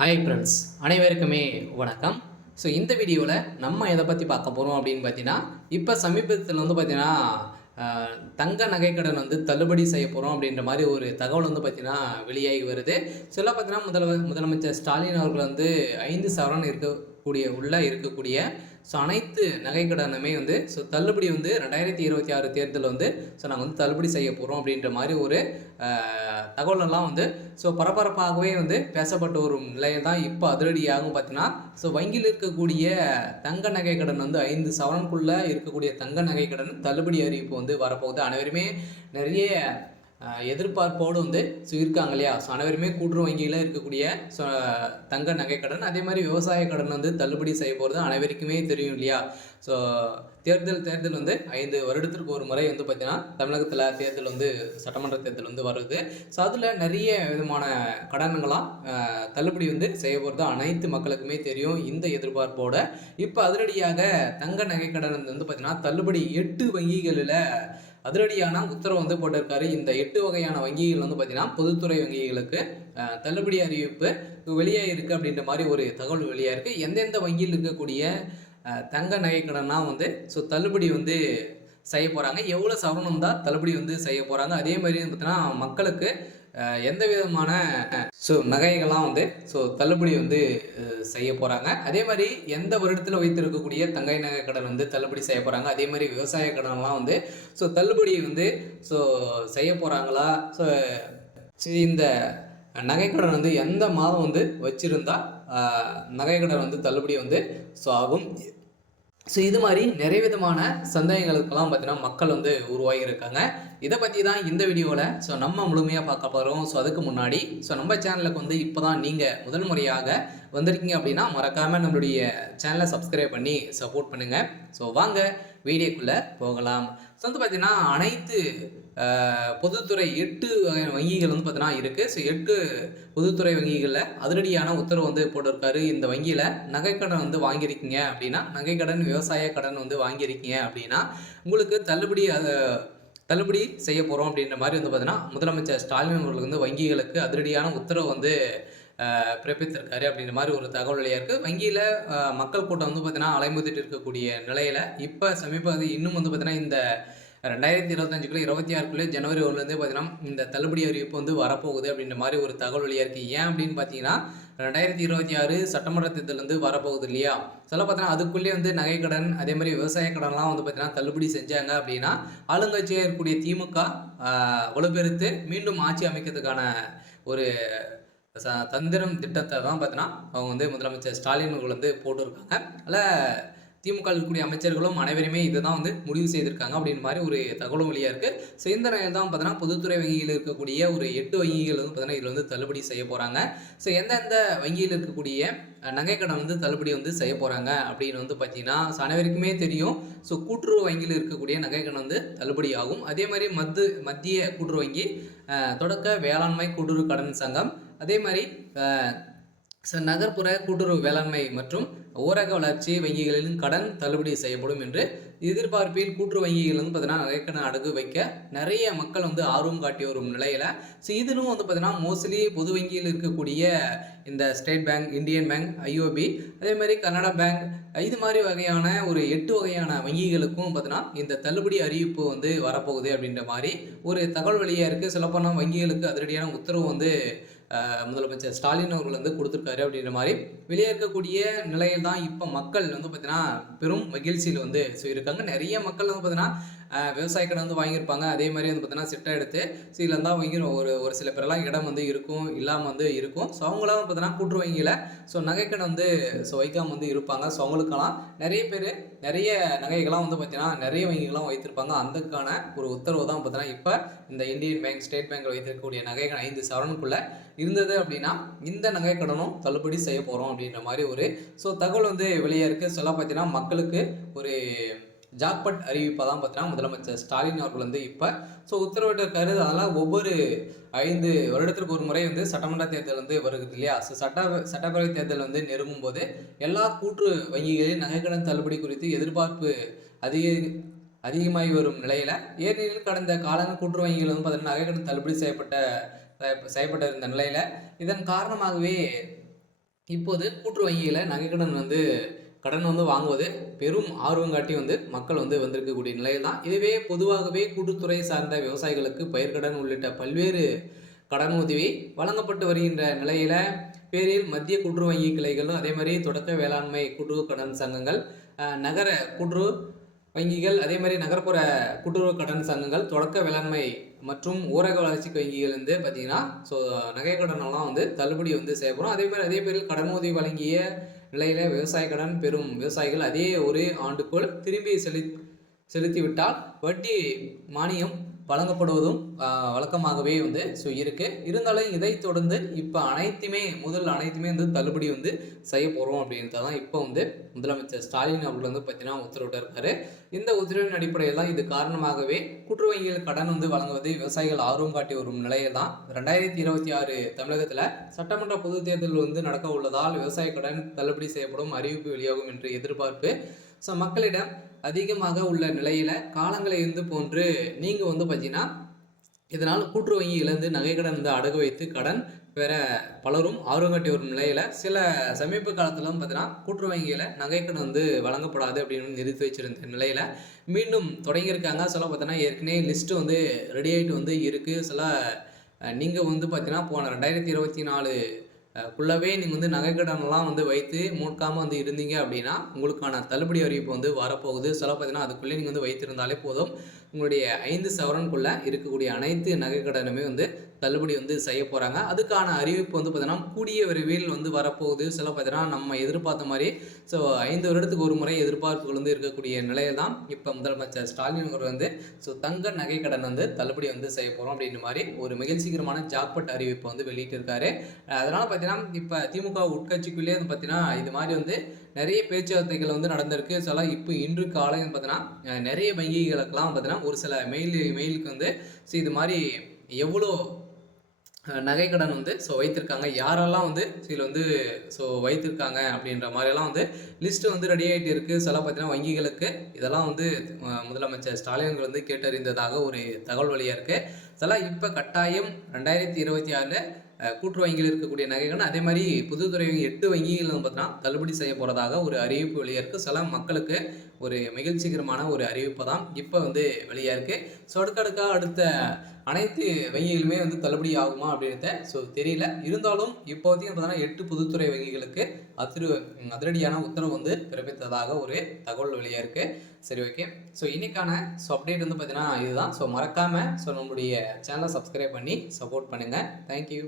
Hi friends, அனைவருக்குமே வணக்கம். இந்த வீடியோவில் நம்ம எதை பற்றி பார்க்க போகிறோம் அப்படின்னு பார்த்தீங்கன்னா, இப்போ சமீபத்தில் பார்த்தீங்கன்னா தங்க நகைக்கடன் தள்ளுபடி செய்ய போகிறோம் அப்படின்ற மாதிரி ஒரு தகவல் பார்த்தீங்கன்னா வெளியாகி வருது. இதெல்லாம் பார்த்தீங்கன்னா முதலமைச்சர் ஸ்டாலின் அவர்கள் 5 சவரன் இருக்கக்கூடிய அனைத்து நகைக்கடனுமே தள்ளுபடி 2026 தேர்தல் நாங்கள் தள்ளுபடி செய்ய போகிறோம் அப்படின்ற மாதிரி ஒரு தகவலெல்லாம் பரபரப்பாகவே பேசப்பட்ட ஒரு நிலையில் தான் இப்போ அதிரடியாகவும் பார்த்தீங்கன்னா வங்கியில் இருக்கக்கூடிய தங்க நகைக்கடன் 5 சவரனுக்குள்ளே இருக்கக்கூடிய தங்க நகைக்கடன் தள்ளுபடி அறிவிப்பு வரப்போகுது. அனைவருமே நிறைய எதிர்பார்ப்போடு இருக்காங்க இல்லையா? அனைவருமே கூட்டுறவு வங்கியில் இருக்கக்கூடிய தங்க நகைக்கடன், அதே மாதிரி விவசாய கடன் தள்ளுபடி செய்ய போகிறது அனைவருக்குமே தெரியும் இல்லையா? தேர்தல் 5 வருடத்திற்கு ஒரு முறை பார்த்தீங்கன்னா தமிழகத்தில் தேர்தல் சட்டமன்ற தேர்தல் வருது. அதில் நிறைய விதமான கடன்களாம் தள்ளுபடி செய்ய போகிறது அனைத்து மக்களுக்குமே தெரியும். இந்த எதிர்பார்ப்போட இப்போ அதிரடியாக தங்க நகைக்கடன் பார்த்தீங்கன்னா தள்ளுபடி 8 வங்கிகளில் அதிரடியான உத்தரவு போட்டிருக்காரு. இந்த 8 வகையான வங்கிகள் பார்த்தீங்கன்னா பொதுத்துறை வங்கிகளுக்கு தள்ளுபடி அறிவிப்பு வெளியாக இருக்குது அப்படின்ற மாதிரி ஒரு தகவல் வெளியாக இருக்குது. எந்தெந்த வங்கியில் இருக்கக்கூடிய தங்க நகைக்கடன்லாம் தள்ளுபடி செய்ய போகிறாங்க, எவ்வளோ சவரனம் தான் தள்ளுபடி செய்ய போகிறாங்க, அதே மாதிரி பார்த்தீங்கன்னா மக்களுக்கு எந்த விதமான நகைகள்லாம் தள்ளுபடி செய்ய போகிறாங்க, அதே மாதிரி எந்த வருடத்தில் வைத்திருக்கக்கூடிய தங்கை நகை கடன் தள்ளுபடி செய்ய போகிறாங்க, அதே மாதிரி விவசாய கடன்லாம் தள்ளுபடி செய்ய போகிறாங்களா, இந்த நகைக்கடன் எந்த மாதம் வச்சுருந்தா நகைக்கடன் தள்ளுபடி ஆகும். இது மாதிரி நிறைய விதமான சந்தேகங்களுக்கெல்லாம் பார்த்தீங்கன்னா மக்கள் உருவாகி இருக்காங்க. இதை பற்றி தான் இந்த வீடியோவில் நம்ம முழுமையாக பார்க்க போகிறோம். அதுக்கு முன்னாடி நம்ம சேனலுக்கு இப்போ தான் நீங்கள் முதல் முறையாக வந்திருக்கீங்க அப்படின்னா மறக்காமல் நம்மளுடைய சேனலை சப்ஸ்கிரைப் பண்ணி சப்போர்ட் பண்ணுங்கள். வாங்க வீடியோக்குள்ளே போகலாம். பார்த்தீங்கன்னா அனைத்து பொதுத்துறை 8 வங்கிகள் பார்த்தீங்கன்னா இருக்குது. 8 பொதுத்துறை வங்கிகளில் அதிரடியான உத்தரவு போட்டிருக்காரு. இந்த வங்கியில் நகைக்கடன் வாங்கியிருக்கீங்க அப்படின்னா, நகைக்கடன் விவசாய கடன் வாங்கியிருக்கீங்க அப்படின்னா உங்களுக்கு தள்ளுபடி செய்ய போகிறோம் அப்படின்ற மாதிரி பார்த்தீங்கன்னா முதலமைச்சர் ஸ்டாலின் அவர்கள் வங்கிகளுக்கு அதிரடியான உத்தரவு பிறப்பித்திருக்காரு அப்படின்ற மாதிரி ஒரு தகவல் வெளியாக இருக்குது. வங்கியில் மக்கள் கூட்டம் பார்த்தீங்கன்னா அலைமுதிட்டு இருக்கக்கூடிய நிலையில் இப்போ சமீபத்தில் இன்னும் பார்த்தீங்கன்னா இந்த 2025 26 ஜனவரி 1 பார்த்தீங்கன்னா இந்த தள்ளுபடி அறிவிப்பு வரப்போகுது அப்படின்ற மாதிரி ஒரு தகவல் வெளியாக இருக்குது. ஏன் அப்படின்னு பார்த்தீங்கன்னா 2026 சட்டமன்ற தேர்தல் வரப்போகுது இல்லையா? பார்த்தீங்கன்னா அதுக்குள்ளேயே நகைக்கடன், அதே மாதிரி விவசாய கடன்லாம் பார்த்தீங்கன்னா தள்ளுபடி செஞ்சாங்க அப்படின்னா ஆளுங்கட்சியாக இருக்கக்கூடிய திமுக வலுப்பெருத்து மீண்டும் ஆட்சி அமைக்கிறதுக்கான ஒரு தந்திரம் திட்டத்தை தான் பார்த்தீங்கன்னா அவங்க முதலமைச்சர் ஸ்டாலின் அவர்கள் போட்டிருக்காங்க. அதில் திமுக இருக்கக்கூடிய அமைச்சர்களும் அனைவருமே இதை தான் முடிவு செய்திருக்காங்க அப்படின்னு மாதிரி ஒரு தகவலும் வெளியாக இருக்குது. இந்த நிலையில் தான் பார்த்தீங்கன்னா பொதுத்துறை வங்கியில் இருக்கக்கூடிய ஒரு 8 வங்கிகள் பார்த்தீங்கன்னா இதில் தள்ளுபடி செய்ய போகிறாங்க. எந்தெந்த வங்கியில் இருக்கக்கூடிய நகைக்கடன் தள்ளுபடி செய்ய போகிறாங்க அப்படின்னு பார்த்தீங்கன்னா அனைவருக்குமே தெரியும். கூட்டுறவு வங்கியில் இருக்கக்கூடிய நகைக்கடன் தள்ளுபடி ஆகும். அதே மாதிரி மத்திய கூட்டுறவு வங்கி, தொடக்க வேளாண்மை கூட்டுறவு கடன் சங்கம், அதே மாதிரி நகர்ப்புற கூட்டுறவு வேளாண்மை மற்றும் ஊரக வளர்ச்சி வங்கிகளின் கடன் தள்ளுபடி செய்யப்படும் என்று எதிர்பார்ப்பில் கூட்டுறவு வங்கிகள் பார்த்தீங்கன்னா நகைக்கடன் அடகு வைக்க நிறைய மக்கள் ஆர்வம் காட்டி வரும் நிலையில் இதிலும் பார்த்தீங்கன்னா மோஸ்ட்லி பொது வங்கியில் இருக்கக்கூடிய இந்த state bank, Indian bank, IOB, அதே மாதிரி கனடா பேங்க், இது மாதிரி வகையான ஒரு 8 வகையான வங்கிகளுக்கும் பார்த்தீங்கன்னா இந்த தள்ளுபடி அறிவிப்பு வரப்போகுது அப்படின்ற மாதிரி ஒரு தகவல் வெளியாக இருக்குது. சொல்லப்போனால் வங்கிகளுக்கு அதிரடியான உத்தரவு முதலமைச்சர் ஸ்டாலின் அவர்கள் கொடுத்துருக்காரு அப்படின்ற மாதிரி வெளியே இருக்கக்கூடிய நிலையில் தான் இப்போ மக்கள் பார்த்தீங்கன்னா பெரும் மகிழ்ச்சியில் இருக்காங்க. நிறைய மக்கள் பார்த்தீங்கன்னா விவசாய கடன் வாங்கியிருப்பாங்க. அதே மாதிரி பார்த்தீங்கன்னா சிட்டை எடுத்து இதில் தான் வாங்கி ஒரு சில பேரெல்லாம் இடம் இருக்கும், இல்லாமல் இருக்கும். அவங்களாம் பார்த்தீங்கன்னா கூட்டுறவு வங்கியில் நகைக்கடன் வைக்காமல் இருப்பாங்க. அவங்களுக்கெல்லாம் நிறைய பேர் நிறைய நகைகள்லாம் பார்த்தீங்கன்னா நிறைய வங்கிகள்லாம் வைத்திருப்பாங்க. அதுக்கான ஒரு உத்தரவு தான் பார்த்தீங்கன்னா இப்போ இந்த இந்தியன் பேங்க், ஸ்டேட் பேங்க் வைத்திருக்கக்கூடிய நகைகள் 5 சவரனுக்குள்ளே இருந்தது அப்படின்னா இந்த நகைக்கடனும் தள்ளுபடி செய்ய போகிறோம் அப்படின்ற மாதிரி ஒரு தகவல் வெளியே இருக்குது. பார்த்தீங்கன்னா மக்களுக்கு ஒரு ஜாக்பாட் அறிவிப்பை தான் பார்த்தீங்கன்னா முதலமைச்சர் ஸ்டாலின் அவர்கள் இப்போ உத்தரவிட்டிருக்காரு. அதெல்லாம் ஒவ்வொரு 5 வருடத்திற்கு ஒரு முறை சட்டமன்ற தேர்தல் வருகிறது இல்லையா? சட்டப்பேரவை தேர்தல் நெருங்கும் போது எல்லா கூட்டு வங்கிகளில் நகைக்கடன் தள்ளுபடி குறித்து எதிர்பார்ப்பு அதிகமாகி வரும் நிலையில் ஏனெனில் கடந்த காலங்கள் கூட்டுறவு வங்கிகள் பார்த்தீங்கன்னா நகைக்கடன் தள்ளுபடி செய்யப்பட்ட இருந்த நிலையில் இதன் காரணமாகவே இப்போது கூட்டுறவு வங்கியில நகைக்கடன் வந்து கடன் வந்து வாங்குவது பெரும் ஆர்வம் காட்டி வந்து மக்கள் வந்து வந்திருக்கக்கூடிய நிலையில் தான். இதுவே பொதுவாகவே கூட்டுத்துறை சார்ந்த விவசாயிகளுக்கு பயிர்க்கடன் உள்ளிட்ட பல்வேறு கடன் உதவி வழங்கப்பட்டு வருகின்ற நிலையில பேரில் மத்திய கூட்டுறவு வங்கி கிளைகளும் அதே மாதிரி தொடக்க வேளாண்மை கூட்டுறவு கடன் சங்கங்கள், நகர கூட்டுறவு வங்கிகள், அதே மாதிரி நகர்ப்புற கூட்டுறவு கடன் சங்கங்கள், தொடக்க வேளாண்மை மற்றும் ஊரக வளர்ச்சி வங்கிகள் வந்து பார்த்தீங்கன்னா, ஸோ நகை கடனெல்லாம் வந்து தள்ளுபடி வந்து செய்யப்படும். அதே மாதிரி அதே பேரில் கடன் உதவி வழங்கிய நிலையில விவசாய கடன் பெறும் விவசாயிகள் அதே ஒரு ஆண்டுக்குள் திரும்பி செலுத்திவிட்டால் வட்டி மானியம் வழங்கப்படுவதும் வழக்கமாகவே வந்து இருக்குது. இருந்தாலும் இதை தொடர்ந்து இப்போ அனைத்துமே வந்து தள்ளுபடி வந்து செய்ய போகிறோம் அப்படின்றத தான் இப்போ வந்து முதலமைச்சர் ஸ்டாலின் அவர்கள் வந்து பார்த்தீங்கன்னா உத்தரவிட்டிருக்காரு. இந்த உத்தரவின் அடிப்படையில் தான் இது காரணமாகவே கூட்டுறவு வங்கிகள் கடன் வந்து வழங்குவது விவசாயிகள் ஆர்வம் காட்டி வரும் நிலையில் தான் 2026 தமிழகத்தில் சட்டமன்ற பொதுத் தேர்தல் வந்து நடக்க உள்ளதால் விவசாய கடன் தள்ளுபடி செய்யப்படும் அறிவிப்பு வெளியாகும் என்று எதிர்பார்ப்பு ஸோ மக்களிடம் அதிகமாக உள்ள நிலையில் காலங்களை இருந்து போன்று நீங்கள் வந்து பார்த்தீங்கன்னா இதனால் கூட்டுறவு வங்கியிலேருந்து நகைக்கடன் வந்து அடகு வைத்து கடன் பெற பலரும் ஆர்வம் காட்டி வரும் நிலையில் சில சமீப காலத்தில் பார்த்தீங்கன்னா கூட்டுறவு வங்கியில் நகைக்கடன் வந்து வழங்கப்படாது அப்படின்னு நிறுத்தி வச்சிருந்த நிலையில் மீண்டும் தொடங்கியிருக்காங்க. சில பார்த்தீங்கன்னா ஏற்கனவே லிஸ்ட்டு வந்து ரெடி ஆகிட்டு வந்து இருக்குது. சில நீங்கள் வந்து பார்த்தீங்கன்னா போன 2024 குள்ளவே நீங்கள் வந்து நகைக்கடனெல்லாம் வந்து வைத்து மூட்காமல் வந்து இருந்தீங்க அப்படின்னா உங்களுக்கான தள்ளுபடி அறிவிப்பு வந்து வரப்போகுது. சில பார்த்தீங்கன்னா அதுக்குள்ளே நீங்கள் வந்து வைத்திருந்தாலே போதும், உங்களுடைய 5 சவரனுக்குள்ளே இருக்கக்கூடிய அனைத்து நகைக்கடனுமே வந்து தள்ளுபடி வந்து செய்ய போகிறாங்க. அதுக்கான அறிவிப்பு வந்து பார்த்தீங்கன்னா கூடிய விரைவில் வந்து வரப்போகுது. சில பார்த்தீங்கன்னா நம்ம எதிர்பார்த்த மாதிரி ஸோ 5 வருடத்துக்கு ஒரு முறை எதிர்பார்ப்புகள் வந்து இருக்கக்கூடிய நிலையில் தான் இப்போ முதலமைச்சர் ஸ்டாலின் அவர் வந்து ஸோ தங்க நகைக்கடன் வந்து தள்ளுபடி வந்து செய்ய போகிறோம் அப்படின்ற மாதிரி ஒரு மகிழ்ச்சிகரமான ஜாக்பாட் அறிவிப்பை வந்து வெளியிட்டிருக்காரு. அதனால் பார்த்தீங்கன்னா இப்போ திமுக உட்கட்சிக்குள்ளேயே வந்து பார்த்தீங்கன்னா இது மாதிரி வந்து நிறைய பேச்சுவார்த்தைகள் வந்து நடந்திருக்கு. சில இப்போ இன்று காலை பார்த்தீங்கன்னா நிறைய வங்கிகளுக்கெல்லாம் பார்த்தீங்கன்னா ஒரு சில மெயிலுக்கு வந்து ஸோ இது மாதிரி எவ்வளோ நகைக்கடன் வந்து ஸோ வைத்திருக்காங்க, யாரெல்லாம் வந்து இதில் வந்து ஸோ வைத்திருக்காங்க அப்படின்ற மாதிரியெல்லாம் வந்து லிஸ்ட்டு வந்து ரெடி ஆகிட்டு இருக்குது. சில பார்த்தீங்கன்னா வங்கிகளுக்கு இதெல்லாம் வந்து முதலமைச்சர் ஸ்டாலின் வந்து கேட்டறிந்ததாக ஒரு தகவல் வழியாக இருக்குது. சில இப்போ கட்டாயம் 2026 கூட்டுறவு வங்கியில் இருக்கக்கூடிய நகைகள் அதே மாதிரி பொதுத்துறை வங்கி 8 வங்கிகள் பார்த்தீங்கன்னா தள்ளுபடி செய்ய போகிறதாக ஒரு அறிவிப்பு வெளியாக இருக்குது. சில மக்களுக்கு ஒரு மகிழ்ச்சிகரமான ஒரு அறிவிப்பு தான் இப்போ வந்து வெளியாக இருக்குது. ஸோ அடுத்த அனைத்து வங்கிகளுமே வந்து தள்ளுபடி ஆகுமா அப்படின்றத ஸோ தெரியல. இருந்தாலும் இப்போதைக்கு பார்த்தீங்கன்னா 8 பொதுத்துறை வங்கிகளுக்கு அதிரடியான உத்தரவு வந்து பிறப்பித்ததாக ஒரு தகவல் வெளியாக இருக்குது. சரி, ஓகே. ஸோ இன்னைக்கான ஸோ அப்டேட் வந்து பார்த்தீங்கன்னா இதுதான். ஸோ மறக்காமல் ஸோ நம்மளுடைய சேனலை சப்ஸ்கிரைப் பண்ணி சப்போர்ட் பண்ணுங்கள். தேங்க்யூ.